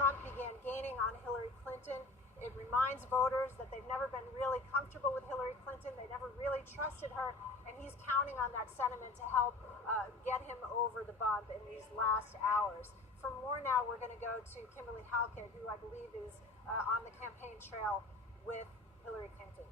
Trump began gaining on Hillary Clinton. It reminds voters that they've never been really comfortable with Hillary Clinton. They never really trusted her, and he's counting on that sentiment to help get him over the bump in these last hours. For more now, we're going to go to Kimberly Halkett, who I believe is on the campaign trail with Hillary Clinton.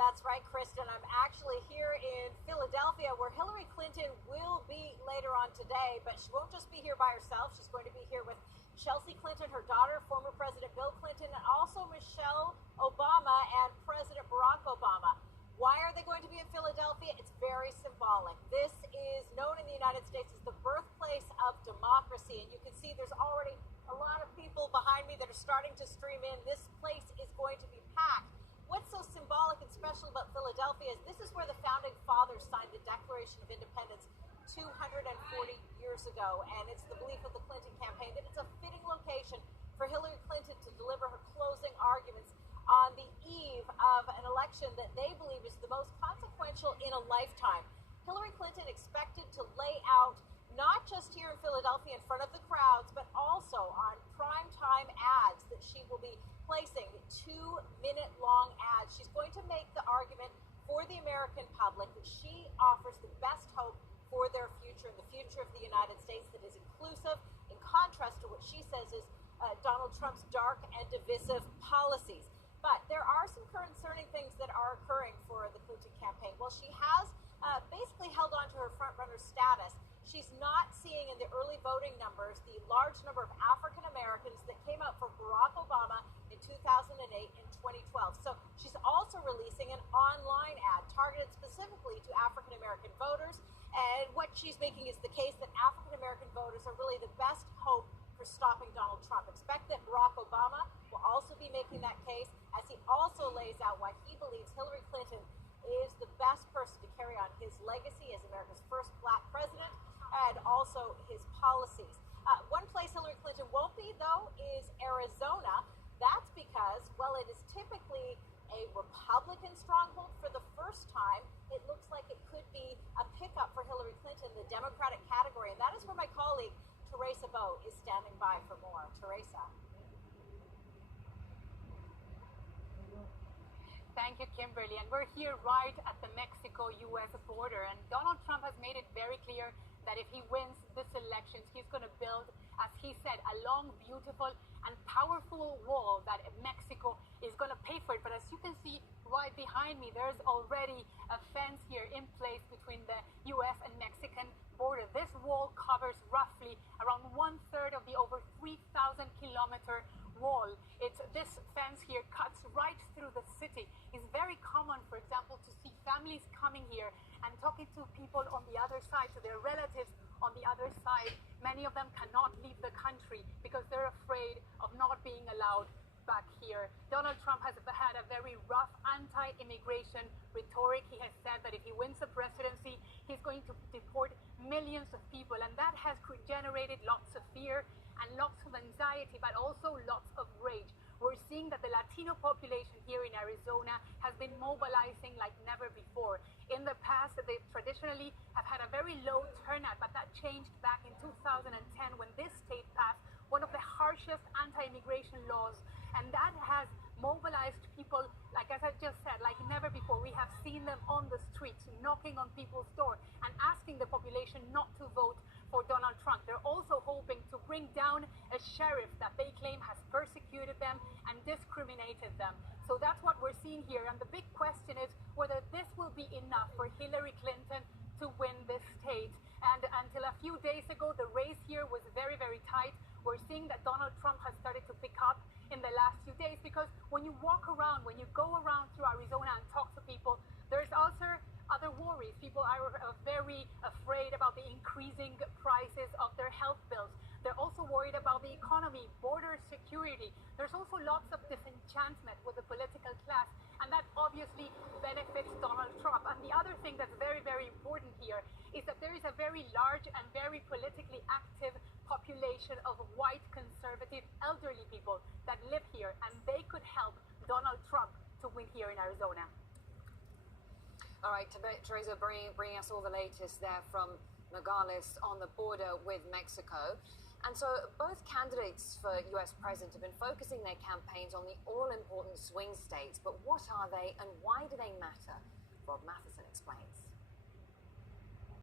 That's right, Kristen. I'm actually here in Philadelphia, where Hillary Clinton will be later on today, but she won't just be here by herself. She's going to be here with Chelsea Clinton, her daughter, former President Bill Clinton, and also Michelle Obama and President Barack Obama. Why are they going to be in Philadelphia? It's very symbolic. This is known in the United States as the birthplace of democracy, and you can see there's already a lot of people behind me that are starting to stream in. This place is going to be packed. What's so symbolic and special about Philadelphia is this is where the founding fathers signed the Declaration of Independence 240 years ago, and it's the belief of the Clinton campaign that it's a fitting location for Hillary Clinton to deliver her closing arguments on the eve of an election that they believe is the most consequential in a lifetime. Hillary Clinton expected to lay out not just here in Philadelphia in front of the crowds, but also on primetime ads that she will be placing, 2-minute-long ads. She's going to make the argument for the American public that she offers the best hope for their future, the future of the United States that is inclusive, in contrast to what she says is Donald Trump's dark and divisive policies. But there are some concerning things that are occurring for the Clinton campaign. Well, she has basically held on to her front-runner status. She's not seeing in the early voting numbers the large number of African Americans that came out for Barack Obama in 2008 and 2012. So she's also releasing an online ad targeted specifically to African American voters. And what she's making is the case that African American voters are really the best hope for stopping Donald Trump. Expect that Barack Obama will also be making that case, as he also lays out why he believes Hillary Clinton is the best person to carry on his legacy as America's first black president, and also his policies. One place Hillary Clinton won't be, though, is Arizona. That's because, well, it is typically a Republican stronghold. For the first time, it looks like it could be a pickup for Hillary Clinton, the Democratic category. And that is where my colleague, Teresa Bow, is standing by for more. Teresa. Thank you, Kimberly. And we're here right at the Mexico-U.S. border. And Donald Trump has made it very clear that if he wins this election, he's going to build, as he said, a long, beautiful, and powerful wall that Mexico is going to pay for it. But as you can see right behind me, there's already a fence here in place between the U.S. and Mexican border. This wall covers roughly around 1/3 of the over 3,000-kilometer wall. This fence here cuts right through the city. It's very common, for example, to see families coming here and talking to people on the other side, to their relatives on the other side. Many of them cannot leave the country because they're afraid of not being allowed back here. Donald Trump has had a very rough anti-immigration rhetoric. He has said that if he wins the presidency, he's going to deport millions of people, and that has generated lots of fear and lots of anxiety, but also lots of rage. We're seeing that the Latino population here in Arizona has been mobilizing like never before. In the past, they traditionally have had a very low turnout, but that changed back in 2010 when this state passed one of the harshest anti-immigration laws, and that has mobilized people, like as I just said, like never before. We have seen them on the streets, knocking on people's door and asking the population not to vote for Donald Trump. They're also hoping to bring down a sheriff that they claim has persecuted them and discriminated them. So that's what we're seeing here. And the big question is whether this will be enough for Hillary Clinton to win this state. And until a few days ago, the race here was very, very tight. We're seeing that Donald Trump has started to pick up in the last few days, because when you walk around, when you go around through Arizona and talk to people, there's also other worries. People are very afraid about the increasing prices of their health bills. They're also worried about the economy, border security. There's also lots of disenchantment with the political class, and that obviously benefits Donald Trump. And the other thing that's very, very important here is that there is a very large and very politically active population of white, conservative, elderly people that live here, and they could help Donald Trump to win here in Arizona. All right, Teresa, bringing us all the latest there from Nogales on the border with Mexico. And so both candidates for US president have been focusing their campaigns on the all-important swing states. But what are they and why do they matter? Rob Matheson explains.